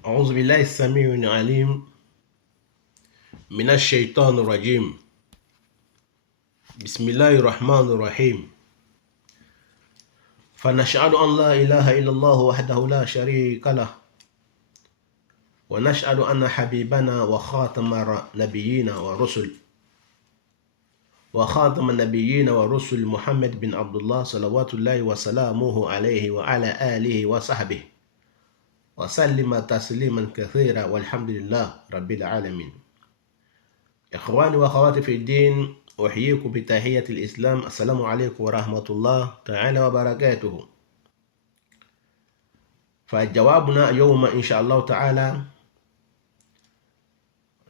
أعوذ بالله السميع العليم من الشيطان الرجيم. بسم الله الرحمن الرحيم. فنشهد أن لا إله إلا الله وحده لا شريك له، ونشهد أن حبيبنا وخاتم النبيين والرسل محمد بن عبد الله صلوات الله وسلامه عليه وعلى آله وصحبه وسلم تسليما كثيرا، والحمد لله رب العالمين. إخواني وأخواتي في الدين، أحييكم بتحية الإسلام. السلام عليكم ورحمة الله تعالى وبركاته. فجوابنا اليوم إن شاء الله تعالى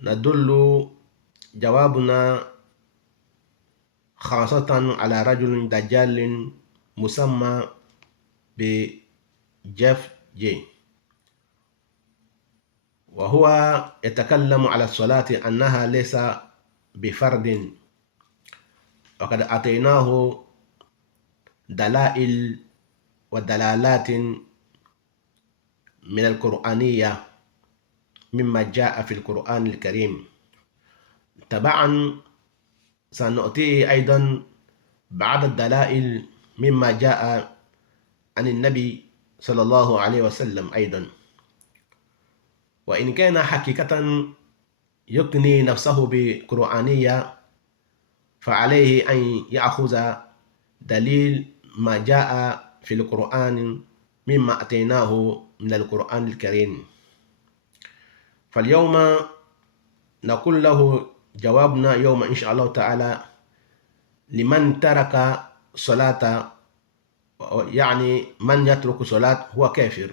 ندل جوابنا خاصة على رجل دجال مسمى بجيف جي، وهو يتكلم على الصلاة أنها ليس بفرد، وقد أعطيناه دلائل ودلالات من القرآنية مما جاء في القرآن الكريم. تبعا سنعطيه أيضا بعض الدلائل مما جاء عن النبي صلى الله عليه وسلم أيضا. وإن كان حقيقة يقني نفسه بقرآنية، فعليه أن يأخذ دليل ما جاء في القرآن مما أتيناه من القرآن الكريم. فاليوم نقول له جوابنا يوم إن شاء الله تعالى لمن ترك صلاة، يعني من يترك صلاة هو كافر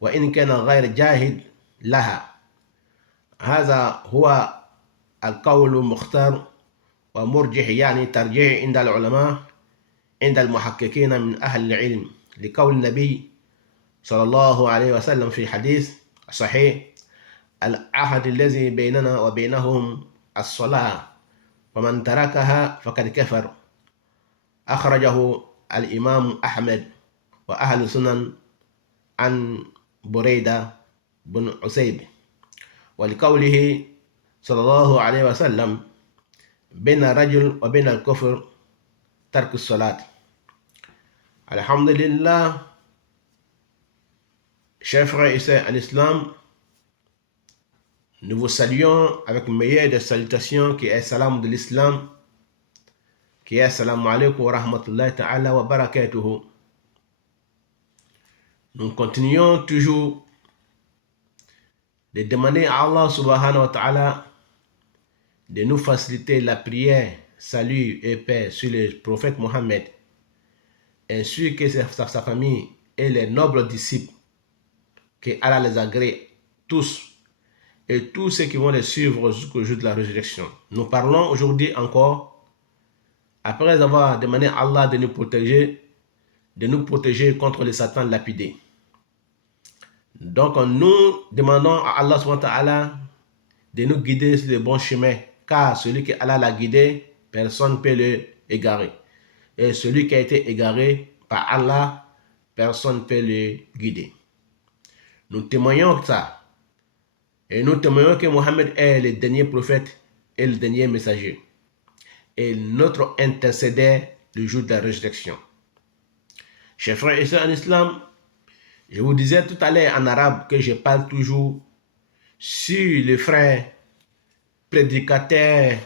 وإن كان غير جاهد لها. هذا هو القول المختار ومرجح، يعني ترجيح عند العلماء، عند المحققين من أهل العلم، لقول النبي صلى الله عليه وسلم في حديث صحيح: العهد الذي بيننا وبينهم الصلاة، ومن تركها فقد كفر. أخرجه الإمام أحمد وأهل السنن عن بريدة بن عسيب. ولقوله صلى الله عليه وسلم: بين الرجل وبين الكفر ترك الصلاة. الحمد لله, chers frères et sœurs en islam, nous vous saluons avec le meilleur des salutations qui est salam de l'islam, qui est salam alaikum wa rahmatullahi ta'ala wa barakatuhu. Nous continuons toujours de demander à Allah subhanahu wa ta'ala de nous faciliter la prière, salut et paix sur le prophète Mohammed, ainsi que sa famille et les nobles disciples, que Allah les agrée tous, et tous ceux qui vont les suivre jusqu'au jour de la résurrection. Nous parlons aujourd'hui encore, après avoir demandé à Allah de nous protéger contre le Satan lapidé. Donc nous demandons à Allah subhanahu wa ta'ala de nous guider sur le bon chemin, car celui que Allah l'a guidé, personne ne peut le égarer. Et celui qui a été égaré par Allah, personne ne peut le guider. Nous témoignons ça. Et nous témoignons que Mohammed est le dernier prophète et le dernier messager, et notre intercédeur le jour de la résurrection. Chers frères et sœurs en islam, je vous disais tout à l'heure en arabe que je parle toujours sur le frère prédicateur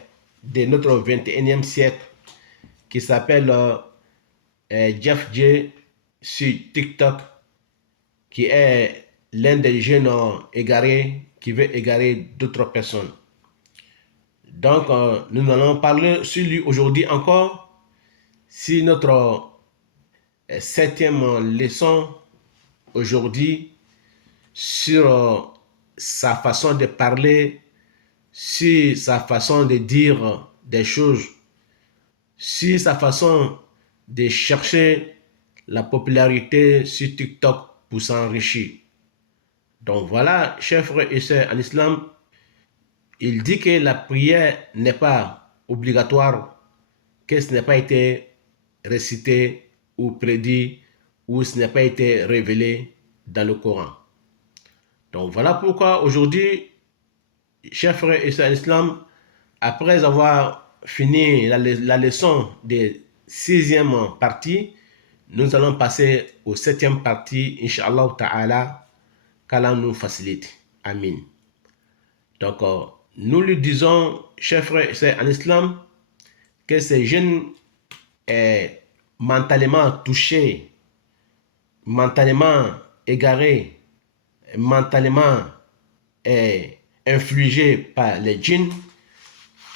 de notre 21e siècle qui s'appelle Jeff J sur TikTok, qui est l'un des jeunes égarés qui veut égarer d'autres personnes. Donc, nous allons parler sur lui aujourd'hui encore, sur notre 7e leçon aujourd'hui, sur sa façon de parler, sur sa façon de dire des choses, sur sa façon de chercher la popularité sur TikTok pour s'enrichir. Donc voilà, chers frères et sœurs en islam, il dit que la prière n'est pas obligatoire, que ce n'est pas été récité ou prédit, ou ce n'est pas été révélé dans le Coran. Donc voilà pourquoi aujourd'hui, chers frères et sœurs en islam, après avoir fini la leçon des 6e partie, nous allons passer au 7e partie, Inch'Allah Ta'ala, qu'Allah nous facilite. Amin. Donc, nous lui disons, chers frères et sœurs en islam, que ces jeunes est mentalement touchés, mentalement égarés, mentalement infligé par les djinns,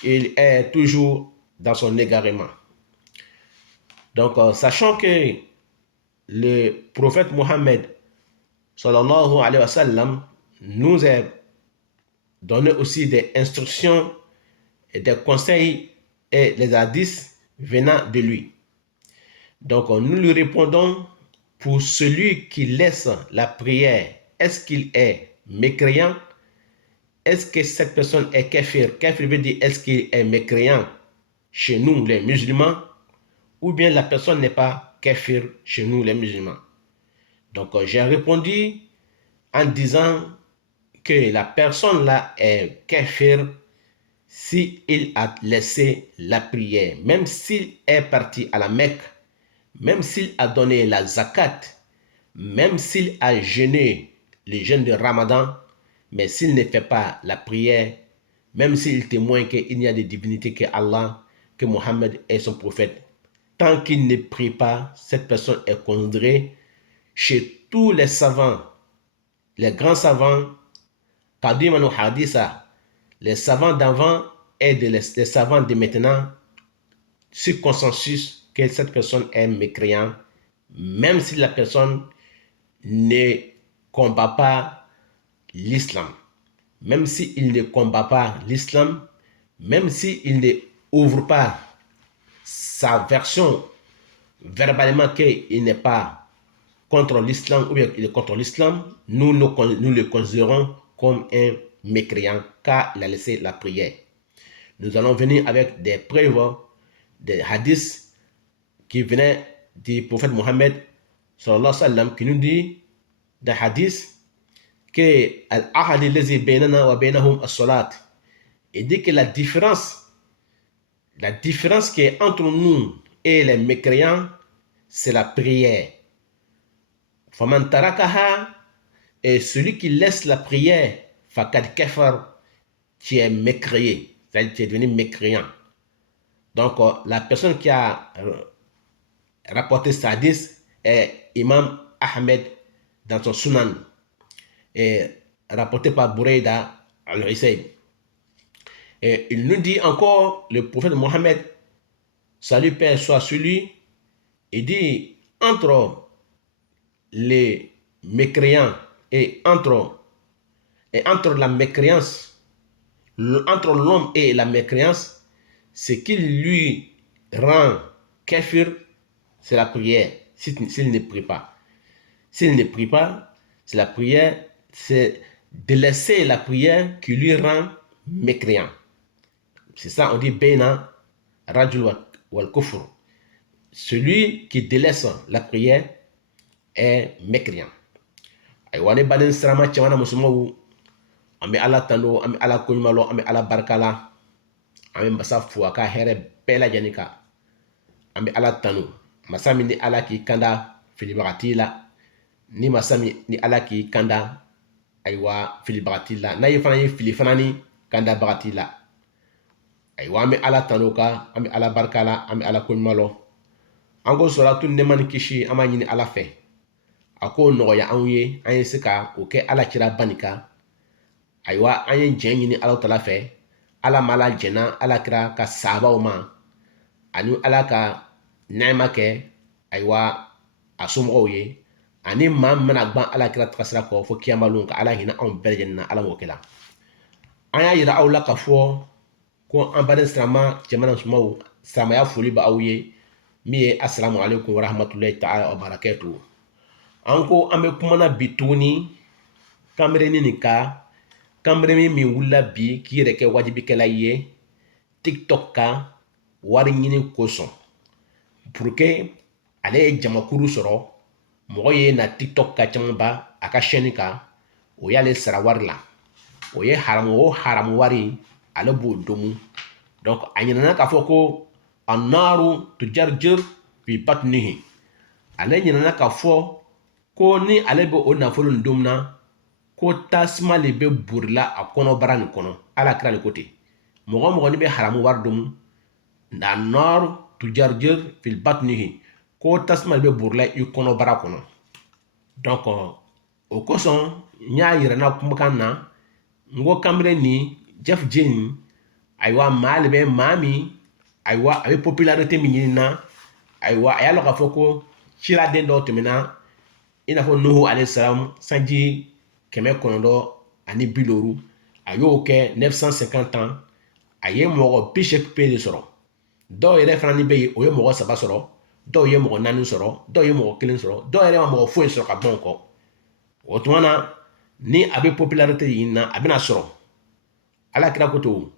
il est toujours dans son égarement. Donc, sachant que le prophète Mohammed sallallahu alayhi wa sallam nous a donné aussi des instructions et des conseils et les hadiths venant de lui. Donc, nous lui répondons, pour celui qui laisse la prière, est-ce qu'il est mécréant? Est-ce que cette personne est kafir? Kafir veut dire, est-ce qu'il est mécréant chez nous les musulmans? Ou bien la personne n'est pas kafir chez nous les musulmans? Donc, j'ai répondu en disant que la personne là est kafir s'il a laissé la prière, même s'il est parti à la Mecque, même s'il a donné la zakat, même s'il a jeûné le jeûne de Ramadan, mais s'il ne fait pas la prière, même s'il témoigne qu'il n'y a de divinité que Allah, que Mohammed est son prophète, tant qu'il ne prie pas, cette personne est considérée chez tous les savants, les grands savants, Kadimanu Hadisa, les savants d'avant et les savants de maintenant, sur consensus que cette personne est mécréant, même si la personne ne combat pas l'islam, même s'il ne combat pas l'islam, même s'il ne ouvre pas sa version verbalement qu'il n'est pas contre l'islam ou bien il est contre l'islam, nous le considérons comme un mécréant car il a laissé la prière. Nous allons venir avec des preuves, des hadiths qui venaient du prophète Mohammed sallallahu alayhi wa sallam, qui nous dit des hadiths que al-ahadi lazi baynana wa baynahum as-salat, et dit que la différence qui est entre nous et les mécréants, c'est la prière. Faman tarakaha, et celui qui laisse la prière, fakad kafar, qui est mécréé, c'est-à-dire qui est devenu mécréant. Donc, la personne qui a rapporté ce hadith est Imam Ahmed dans son Sunan, et rapporté par Boureyda al-Hussein. Et il nous dit encore, le prophète Mohammed, salut Père soit sur lui, il dit, entre les mécréants et entre la mécréance, entre l'homme et la mécréance, ce qui lui rend kafir, c'est la prière, s'il ne prie pas. S'il ne prie pas, c'est la prière, c'est de laisser la prière qui lui rend mécréant. C'est ça, on dit Beina Rajul wal Kufr. Celui qui délaisse la prière est mécréant. Aywa ne baden sirama cɛmana musomanw, an bɛ ala tando, an bɛ ala koɲuman an bɛ ala barika la, an bɛ masa fo a ka hɛrɛ bɛɛ lajɛlen kan. An bɛ ala tando, masa min ni ala k'i kanda filibagati la, ni masa min ni ala k'i kanda aywa filibagati la, n'a ye fana ye fili fana ni kanda bagati la. Aywa an bɛ ala tando kan, an bɛ ala barika la, an bɛ ala koɲuman lɔ. An ko sɔrɔtu nɛɛma ni kisi an b'a ɲini ala fɛ, a k'o nɔgɔya anw ye, an ye se ka o kɛ ala kira ba nin kan. Aywa an ye jɛn ɲini ala tala fɛ, ala ma ala jɛnna ala kira ka sahabaw ma, ani ala ka nɛɛma kɛ aywa a somɔgɔw ye, ani maa min mana gban ala kira tagasira kɔ fo kiyamalon ka ala hinɛ anw bɛɛ lajɛlen na, ala m'o kɛ la. An y'a yira aw la ka fɔ ko an baden sirama cɛmana musomanw, silamɛya foli bɛ aw ye, min ye assalamu alaikum wa rahmatulahi ta'ala wa barakatuhu. An ko an bɛ kumana bi tuguni kanberenni nin kan, kanberenni min wulila bi k'i yɛrɛ kɛ wajibikɛla ye TikTok kan wari ɲini kosɔn, pour que ale ye jamakuru sɔrɔ, mɔgɔ ye na TikTok ka caman ba a ka chaîne kan, o y'ale sara wari la o ye haramu wari ale b'o domu donc a ɲinana k'a fɔ ko annaru tujarjir fi batnihi ale ɲinana k'a fɔ ko ni ale bɛ o nafolo nin don na ko tasuma le bɛ borila a kɔnɔbara nin kɔnɔ ala kira le ko ten mɔgɔ mɔgɔ ni bɛ haramu wari domu annaru tujarjir fi batnihi ko tasuma le bɛ borila i kɔnɔbara kɔnɔ donc o kosɔn n y'a yira n na kumakan na n ko kamere ni Jeff Jane ayiwa maa le bɛ maa min ayiwa a bɛ popularité min ɲini na ayiwa a y'a lɔn k'a fɔ ko ciraden dɔw tɛmɛna i n'a fɔ Nuhu alayhi salam sanji 950 a y'o kɛ 950 ans a ye mɔgɔ 80 pe de sɔrɔ dɔw yɛrɛ fana ni bɛ yen o ye mɔgɔ 3 sɔrɔ dɔw ye mɔgɔ 4 sɔrɔ dɔw ye mɔgɔ 1 sɔrɔ dɔw yɛrɛ ma mɔgɔ foyi sɔrɔ ka bɔ o kɔ o tuma na ni a bɛ popularité ɲini na a bɛna sɔrɔ ala kira ko to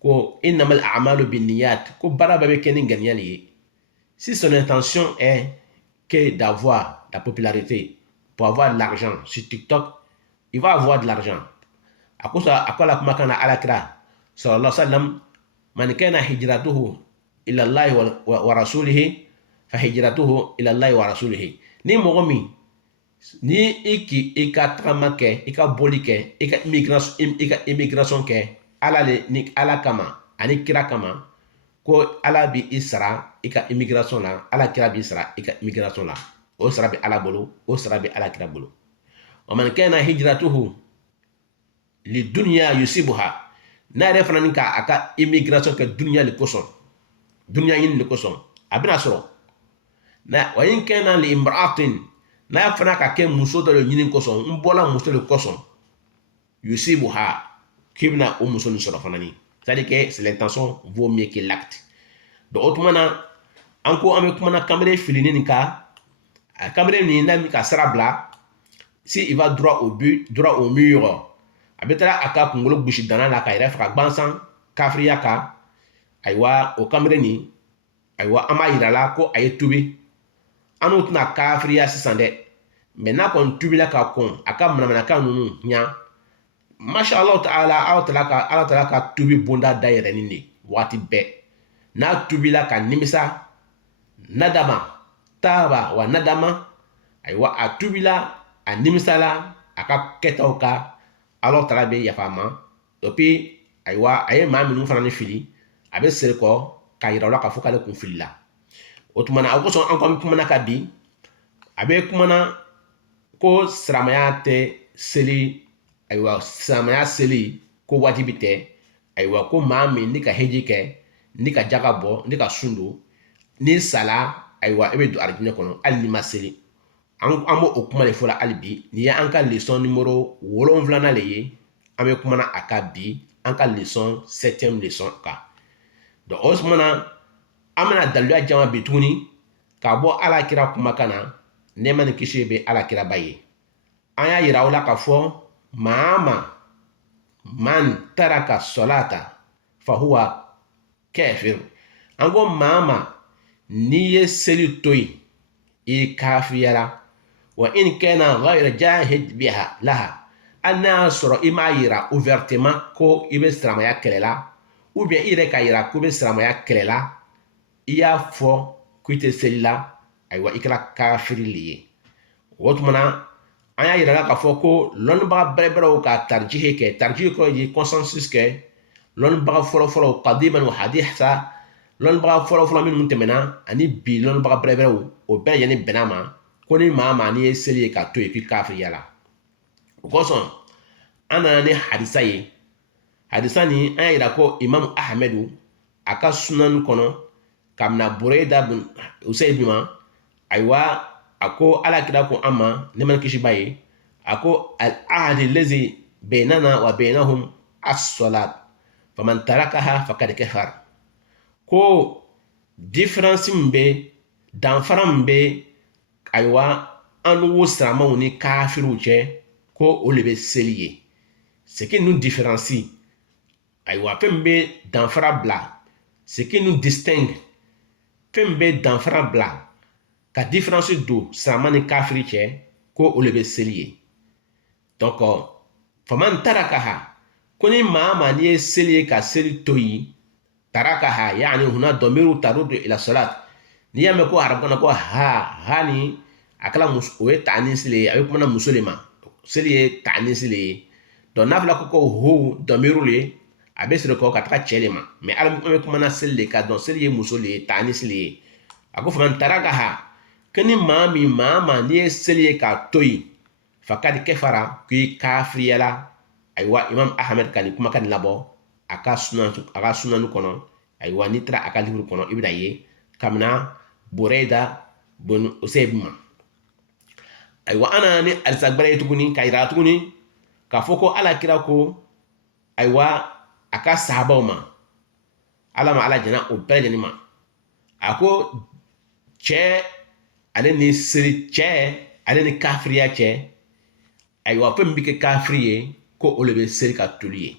ko innamal a'malu binniyat ko baara bɛɛ bɛ kɛ ni ŋaniya de ye si son intention est que d'avoir la popularité pour avoir de l'argent sur TikTok il va avoir de l'argent a ko la kumakan na ala kira sallallahu alaihi wasallam man kana hijratuhu ila allahi wa rasulihi fa hijratuhu ila allahi wa rasulihi ni mɔgɔ min ni i ka tagama kɛ i ka boli kɛ i ka immigration kɛ ni ala kama ani kira kama ko ala bi i sara i ka immigration la ala kira b'i sara i ka immigration la o sara bɛ ala bolo o sara bɛ ala kira bolo wa man kana hijratuhu li dunya yusibuha n'a yɛrɛ fana ni ka a ka immigration kɛ dunya le kosɔn dunya ɲini le kosɔn a bɛna sɔrɔ wa in kana li imra'atin n'a fana ka kɛ muso dɔ de ɲini kosɔn n bɔla muso de kosɔn yusibuha k'i bɛna o muso nin sɔrɔ fana ni c'est-à-dire que c'est l'intention vaut mieux que l'acte donc o tuma na an ko an bɛ kumana kamere filini nin kan a kamere nin n'a mi ka sira bila si il va droit au mur a bɛ taa a ka kunkolo gosi dana la ka yɛrɛ faga gansan kafiriya kan ayiwa o kamere nin ayiwa an b'a yira la ko a ye tubi an n'o tɛna kafiriya sisan dɛ mɛ n'a kɔni tubila ka kɔn a ka manamanakan ninnu ɲa masha Allah ta'ala ala tala ka tubi bonda da yɛrɛnin de waati bɛɛ n'a tubila ka nimisa nadama taaba wa nadama ayiwa a tubila a nimisala a ka kɛtaw ka ala tala bɛ yafa ma et puis ayiwa a ye maa minnu fana ni fili a bɛ seri kɔ ka yira u la k'a fɔ k'ale kun filila o tuma na a kosɔn an ko an bɛ kumana ka bi a bɛ kumana ko silamɛya tɛ seli ayiwa silamɛya seli ko wajibi tɛ ayiwa ko maa min ni ka heji kɛ ni ka jaga bɔ ni ka sun don ni sala ayiwa e bɛ don alijinɛ kɔnɔ hali ni ma seli an b'o o kuma de fɔ la hali bi nin ye an ka leçon numéro 7 le ye an bɛ kumana a ka bi an ka leçon 7e leçon kan donc o tuma na an bɛna daliluya caman bi tuguni ka bɔ ala kira kumakan na nɛɛma ni kisi bɛ ala kira ba ye an y'a yira aw la k'a fɔ maa man taraka solata fahuwa kafir an ko maa n'i ye seli to yen i kafiyara wa in kana ghayra jahid biha laha hali n'a y'a sɔrɔ i m'a yira ouvertement ko i bɛ silamɛya kɛlɛ la ou bien i yɛrɛ ka yira ko i bɛ silamɛya kɛlɛ la i y'a fɔ ko i tɛ seli la ayiwa i kɛra kafiri le ye o tuma na an y'a yira la k'a fɔ ko lɔnnibaga bɛrɛbɛrɛw ka tarjihi kɛ tarjihi kɔrɔ ye consensus kɛ lɔnnibaga fɔlɔfɔlɔ qadiman wa haditha lɔnnibaga fɔlɔfɔlɔ minnu tɛmɛna ani bi lɔnnibaga bɛrɛbɛrɛw o bɛɛ lajɛlen bɛnna ma ko ni maa n'i ye seli ye k'a to yen k'i kafiriya la o kosɔn an nana ni hadisa ye hadisa nin an y'a yira ko imamu ahmedu a ka sunan kɔnɔ ka mina burayda bin usayd ma ayiwa a ko ala kira ko an ma ne mana kisi ba ye a ko al ahadi lazi bainana wa bainahum as-salat faman tarakaha faqad kafar ko différence min bɛ danfara min bɛ ayiwa an wo silamɛw ni kafiriw cɛ ko o de bɛ seli ye ce qui nous différencie ayiwa fɛn min bɛ danfara bila ce qui nous distingue fɛn min bɛ danfara bila ka différence don silamɛ ni kafiri cɛ ko o de bɛ seli ye Donc, faman tarakaha, kuni mama ni seli ka seli toyi, tarakaha, yani huna domiru tarudu ila salat. Ni yame ko arab kana ko ha ni akala musoe tani seli abe kuma na musulima. Seli ye tani seli. Donc nafla ko ho domiru le abe seli ko kataka chelema. Mais alam kuma na seli ka donc seli ye musole tani seli. Ako faman tarakaha, kuni mama ni seli ka toyi. Fakad kefara kui kafriyala aywa Imam Ahmed kani kuma kan labo aka sunanu kono aywa nitra aka livre kono ibida ye kamna Burayda bun Usaybma aywa ana ni alsagbare tuguni kayra tuguni ka foko ala kira ko aywa aka sahabaw ma ala ma ala jana o bele ma ako che ale ni siri che ale ni kafriya che aywa fɛn bi kɛ kafiri ye ko o le bɛ seli ka toli ye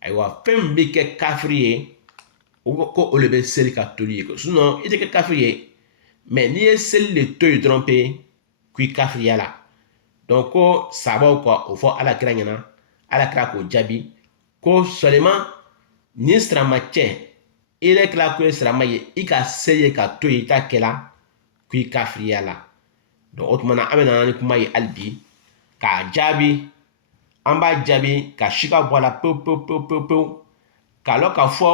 aywa fɛn bi kɛ kafiri ye ko o le bɛ seli ka toli ye sinon i tɛ kɛ kafiri ye mais n'i ye seli de to yen dɔrɔn pe k'i kafiriya la donc ko sabaw ka o fɔ alakira ɲɛna alakira k'o jaabi ko seulement ni sirama cɛ i yɛrɛ kɛra ko ye sirama ye i ka seli ye ka to yen i t'a kɛla k'i kafiriya la donc o tuma na an bɛ na ni kuma ye hali bi ka jaabi an b'a jaabi ka sika bɔ a la pewu k'a lɔn k'a fɔ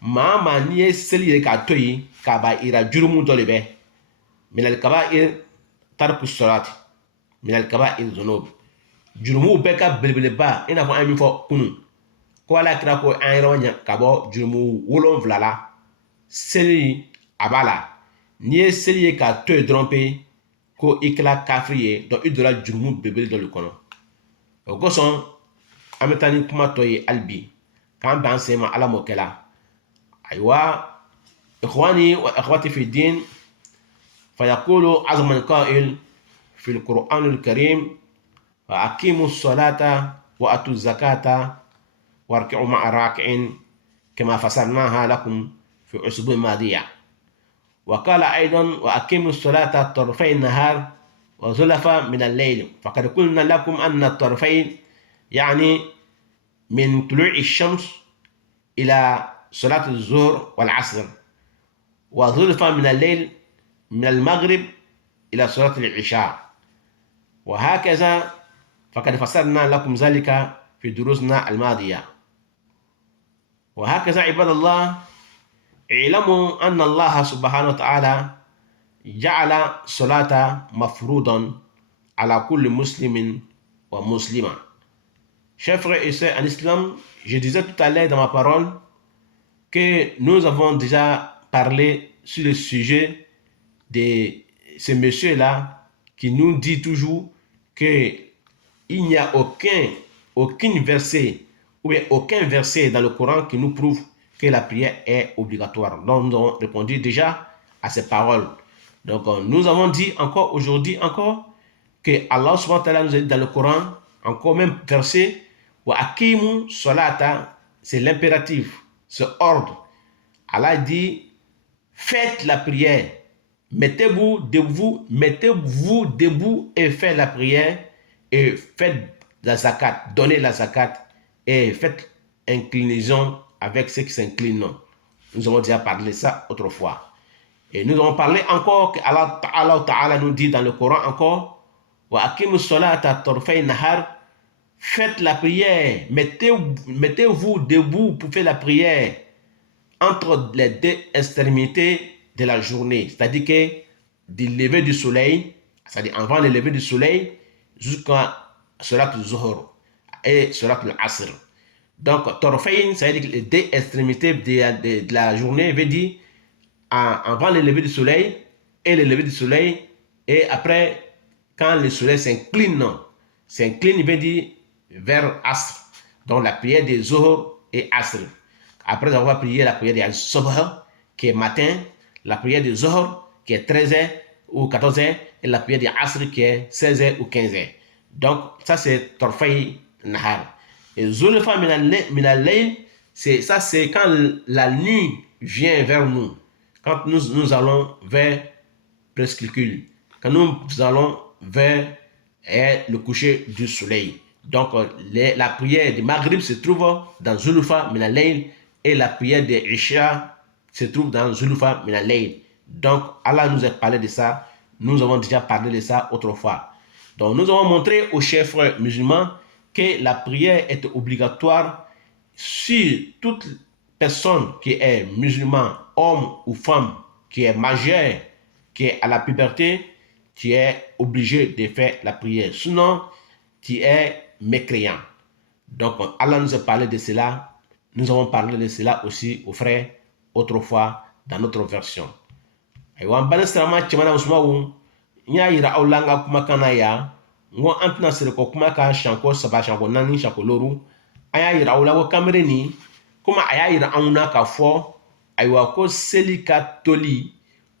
maa n'i ye seli ye k'a to yen k'a ba ira jurumu dɔ de bɛ minal kaba'ir tarku salat minal kaba'ir zunub jurumu bɛɛ ka belebeleba i n'a fɔ an ye min fɔ kunun ko ala kira ko an yɛrɛ ɲa ka bɔ jurumu 7 la seli a b'a la n'i ye seli ye k'a to yen dɔrɔn pe ko i kɛla kafiri ye donc i donna jurumu belebele dɔ de kɔnɔ o kosɔn an bɛ taa ni kuma tɔ ye hali bi k'an bɛn an sen ma ala m'o kɛla aywa ikhwani wa akhwati fi din fayaqulu azza min qa'il fi al-Qur'an al-Karim wa aqimu as-salata wa atu az-zakata warki'u ma'a raki'in kama fasalnaha lakum fi usbu' madiya وقال أيضا وأقيموا الصلاة طرفي النهار وزلفا من الليل فقد قلنا لكم أن الطرفين يعني من طلوع الشمس إلى صلاة الظهر والعصر وزلفا من الليل من المغرب إلى صلاة العشاء وهكذا فقد فسرنا لكم ذلك في دروسنا الماضية وهكذا عباد الله اعلموا أن الله سبحانه وتعالى جعل صلاة مفروضا على كل مسلم ومسلمة. Chers frères et sœurs en islam, je disais tout à l'heure dans ma parole que nous avons déjà parlé sur le sujet de ce monsieur-là qui nous dit toujours qu'il n'y a aucun verset ou bien aucun verset dans le Coran qui nous prouve que la prière est obligatoire. Donc, nous avons répondu déjà à ces paroles. Donc, nous avons dit encore aujourd'hui que Allah subhanahu wa ta'ala nous a dit dans le Coran, encore même verset, wa aqimu salata, c'est l'impératif, c'est ordre. Allah dit, faites la prière, mettez-vous debout et faites la prière et faites la zakat, donnez la zakat et faites inclinaison avec ceux qui s'inclinent. Nous avons déjà parlé de ça autrefois. Et nous avons parlé encore que Allah Ta'ala nous dit dans le Coran encore wa aqimu salata tarfay nahar, faites la prière, mettez-vous debout pour faire la prière entre les deux extrémités de la journée, c'est-à-dire que du lever du soleil, c'est-à-dire avant le lever du soleil jusqu'à Salat al-Zuhr et Salat al-Asr. Donc, Torfain, ça veut dire les deux extrémités de la journée, veut dire avant le lever du soleil et le lever du soleil, et après, quand le soleil s'incline, il veut dire vers Asr. Donc, la prière des Zuhr et Asr. Après avoir prié la prière des Subh, qui est matin, la prière des Zuhr, qui est 13h ou 14h, et la prière des Asr, qui est 16h ou 15h. Donc, ça, c'est Torfain Nahar. Et Zulfa Minal, c'est quand la nuit vient vers nous, quand nous allons vers presqu'icule, quand nous allons vers est le coucher du soleil. Donc, la prière du Maghrib se trouve dans Zulufa min al-layl et la prière de Isha se trouve dans Zulufa min al-layl. Donc, Allah nous a parlé de ça. Nous avons déjà parlé de ça autrefois. Donc, nous avons montré aux chefs musulmans que la prière est obligatoire sur toute personne qui est musulman, homme ou femme, qui est majeur, qui est à la puberté, tu es obligé de faire la prière. Sinon, tu es mécréant. Donc, Allah nous a parlé de cela. Nous avons parlé de cela aussi aux frères autrefois dans notre version. Aywa bana sama cɛmana musumaw n y'a yira aw la n ka kumakan na yan n ko an tɛna siri ko kuma ka siɲɛko 3 siɲɛko 4 siɲɛko 5 an y'a yira aw la ko kamere nin komi a y'a yira anw na k'a fɔ ayiwa ko seli ka toli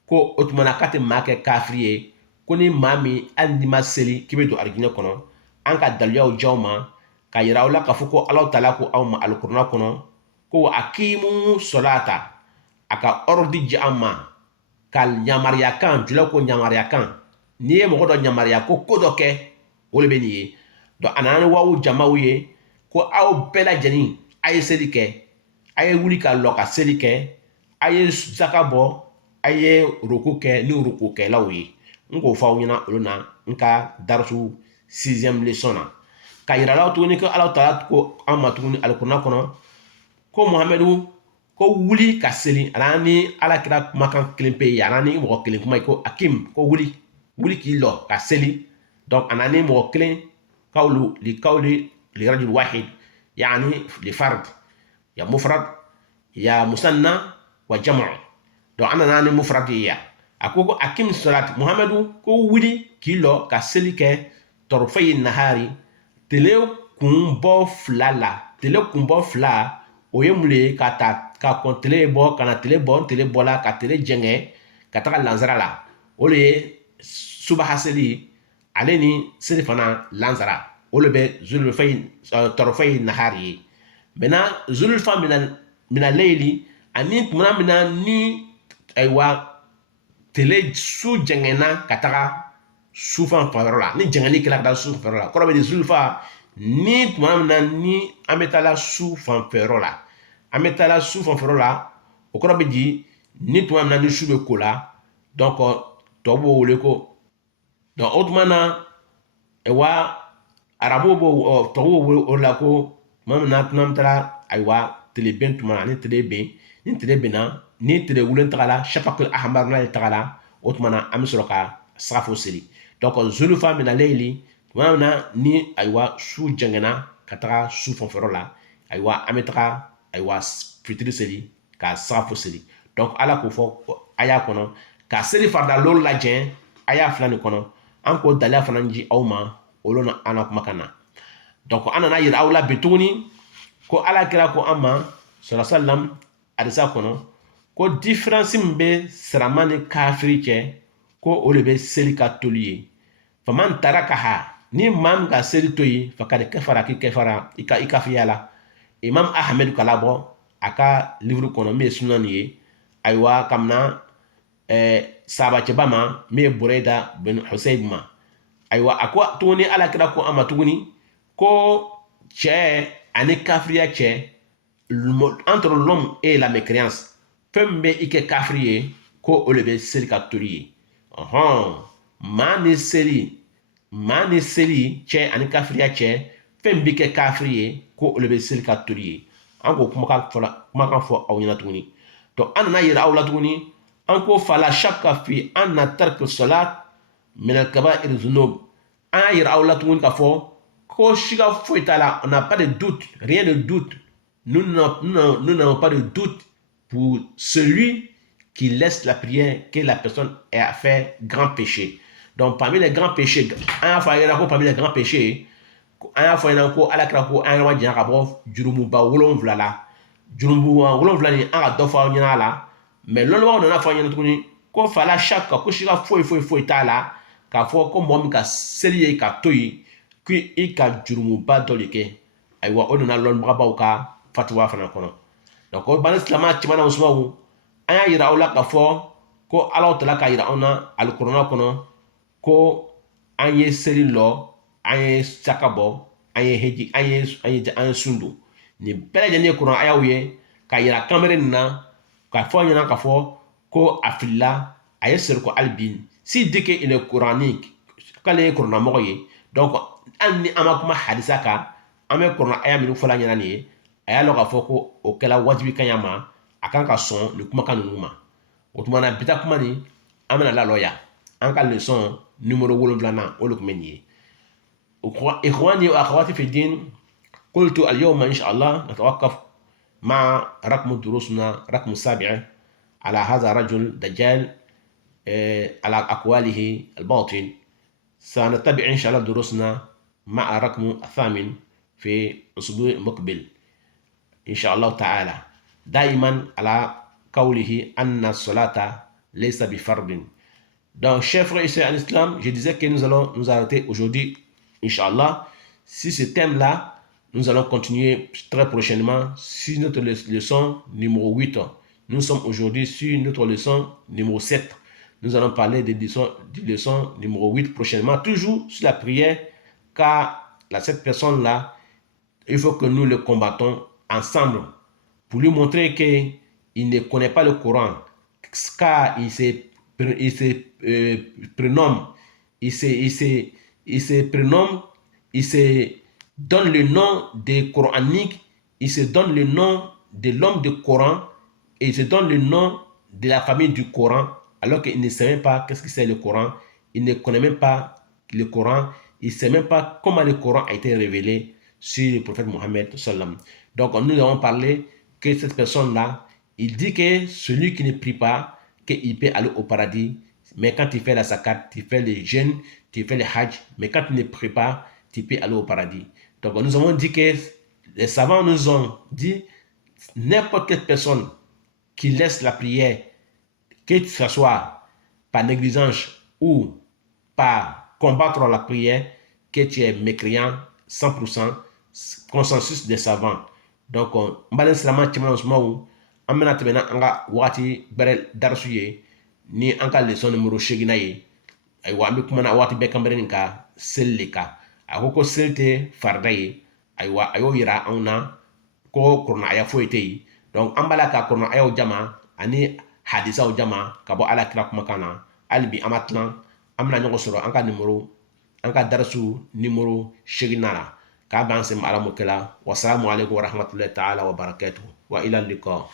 ko o tuma na k'a tɛ maa kɛ kafiri ye ko ni maa min hali n'i ma seli k'i bɛ don alijinɛ kɔnɔ an ka daliluyaw di aw ma ka yira aw la k'a fɔ ko Alahu Taala ko aw ma alikuranɛ kɔnɔ ko akimu solata a ka ordre di an ma ka yamariya kan jula ko yamariya kan n'i ye mɔgɔ dɔ yamariya ko ko dɔ kɛ o de bɛ nin ye donc a nana ni wawu jamaw ye ko aw bɛɛ lajɛlen a ye seli kɛ a ye wuli ka lɔ ka seli kɛ a ye zaka bɔ a ye ruku kɛ ni rukukɛlaw ye n k'o fɔ aw ɲɛna olu na n ka darisu 6e leçon na ka yira la tuguni ko Alahu Taala ko an ma tuguni alikuranɛ kɔnɔ ko Muhamadu ko wuli ka seli a ni alakira kumakan kelen pe ye a ni mɔgɔ kelen kuma ye ko akim ko wuli k'i lɔ ka seli donc a ni mɔgɔ kelen kawlu li rajul wahid yani li fard ya mufrad ya musanna wa jam'u donc ana ni mufrad ya a ko akim salat Muhamadu ko wuli k'i lɔ ka seli kɛ torofai nahari tele kunbɔ fila la tele kunbɔ fila o ye mun ye ka kɔn tele bɔ ka na tele bɔ tele bɔla ka tele jɛngɛ ka taga lansara la o le ye subaha seli ale ni seli fana lansara o le bɛ tɔrɔfai nahari ye maintenant zulufa mina leyili ani tumana mina ni ayiwa tele su jɛngɛna ka taga su fanfɛyɔrɔ la ni jɛngɛli kɛla ka taa su fanfɛyɔrɔ la kɔrɔ bɛ di zulufa ni tumana mina ni an bɛ taa la su fanfɛyɔrɔ la an bɛ taa la su fanfɛyɔrɔ la o kɔrɔ bɛ di ni tuma min na ni su bɛ ko la donc tɔw b'o wele ko donc o tuma na wa arabu b'o tɔw b'o wele o la ko tuma min na tuma taara ayiwa tile bɛn tuma na ni tile bɛn ni tile bɛnna ni tile wulen tagala shafaqul ahmar n'ale tagala o tuma na an bɛ sɔrɔ ka sagafo seli donc zulufa mina leyili tuma min na ni ayiwa su jɛngɛna ka taga su fanfɛyɔrɔ la ayiwa an bɛ taga ayiwa fitiri seli ka sagafo seli donc ala k'o fɔ aya kɔnɔ ka seli farida lolu lajɛ aya fila nin kɔnɔ an k'o daliya fana di aw ma olu na an ka kumakan na donc an nana yira aw la bi tuguni ko ala kira ko an ma salasalam hadisa kɔnɔ ko différence min bɛ sirama ni kafiri cɛ ko o de bɛ seli ka toli ye faman tarakaha ni maa min ka seli to yen fakad kafara k'i kɛfara i kafiya la Imam Ahmed Kalabɔ a ka livre kɔnɔ min ye sunan ye ayiwa kamina sahabacɛba ma min ye Burayda bin Husayb ma ayiwa a ko tuguni alakira ko an ma tuguni ko cɛ ani kafiriya cɛ entre l'homme et la mécréance fɛn min bɛ i kɛ kafiri ye ko o de bɛ seli ka toli ye maa ni seli cɛ ani kafiriya cɛ fɛn bɛ kɛ kafiri ye ko olu bɛ seli ka toli ye an k'o kumakan fɔ aw ɲɛna tuguni donc an nana yira aw la tuguni an ko fala shakka fi anna tarku salat min al-kaba'ir dhunub an y'a yira aw la tuguni k'a fɔ ko siga foyi t'a la on n'a pas de doute rien de doute nous n'avons pas de doute pour celui qui laisse la prière que la personne a fait grand péché donc parmi les grands péchés an y'a fɔ a yira ko parmi les grands péchés an y'a fɔ ɲɛna ko alakira ko an y'an janya ka bɔ jurumuba 7 la jurumuba 7 ni an ka dɔ fɔ aw ɲɛna a la mais lɔnnibagaw nana fɔ an ɲɛna tuguni ko fala shakka ko siga foyi t'a la k'a fɔ ko mɔgɔ min ka seli ye ka to yen k'i ka jurumuba dɔ de kɛ ayiwa o nana lɔnnibagabaw ka fatuwa fana kɔnɔ donc o bani silama cɛman na musomanw an y'a yira aw la k'a fɔ ko Alahu Taala ka yira anw na alikuranɛ kɔnɔ ko an ye seli lɔ an ye saka bɔ an ye heji an ye sun don nin bɛɛ lajɛlen ye kuran ayaw ye ka yira kamere nin na ka fɔ ɲɛna ka fɔ ko a filila a ye seri ko hali bi si dit qu'il est coranique k'ale ye kuranamɔgɔ ye donc hali ni an ma kuma hadisa kan an bɛ kuran aya minnu fɔla ɲɛna nin ye a y'a lɔn k'a fɔ ko o kɛla wajibi kan ya ma a kan ka sɔn nin kumakan ninnu ma o tuma na bita kuma nin an bɛna lalɔya an ka leçon numéro 7 o de tun bɛ nin ye إخواني وأخواتي في الدين قلت اليوم إن شاء الله نتوقف مع رقم دروسنا رقم 7 على هذا الرجل دجال على أقواله الباطل سنتبع إن شاء الله دروسنا مع رقم 8 في الأسبوع المقبل إن شاء الله تعالى دائما على قوله أن الصلاة ليس بفرض. Donc, chers frères et sœurs en islam, je disais que nous allons nous arrêter aujourd'hui, Inch'Allah. Si ce thème-là, nous allons continuer très prochainement sur notre leçon numéro 8. Nous sommes aujourd'hui sur notre leçon numéro 7. Nous allons parler des leçons numéro 8 prochainement, toujours sur la prière, car cette personne-là, il faut que nous le combattons ensemble pour lui montrer qu'il ne connaît pas le Coran, car il se prénomme, il se donne le nom de coranique, il se donne le nom de l'homme du Coran et il se donne le nom de la famille du Coran, alors qu'il ne sait même pas qu'est-ce que c'est le Coran, il ne connaît même pas le Coran, il ne sait même pas comment le Coran a été révélé sur le prophète Mohammed sallam. Donc nous avons parlé que cette personne-là, il dit que celui qui ne prie pas, qu'il peut aller au paradis, mais quand tu fais la zakat, tu fais les jeûnes, tu fais le hajj, mais quand tu ne pries pas, tu peux aller au paradis. Donc nous avons dit que les savants nous ont dit n'importe quelle personne qui laisse la prière, que ce soit par négligence ou par combattre la prière, que tu es mécréant 100%, consensus des savants. Donc mbalen silama cɛman sumaw an bɛna tɛmɛna an ka waati bɛrɛ darasu ye ni an ka leçon numéro 8 ye. Ayiwa an bɛ kumana waati bɛɛ kanbɛrɛ nin ka seli le kan. A ko seli tɛ farida ye. Ayiwa a y'o yira anw na ko kuranaya foyi tɛ yen. Donc an b'a la ka kuranayaw jama ani hadisaw jama ka bɔ Alakira kumakan na. Hali bi an ma tilan, an bɛna ɲɔgɔn sɔrɔ an ka darasu numéro 8 na. K'a b'an sen ala mokɛla. Wassalamu alaikum warahmatullahi ta'ala wa barakatuh. Wa ila liqa.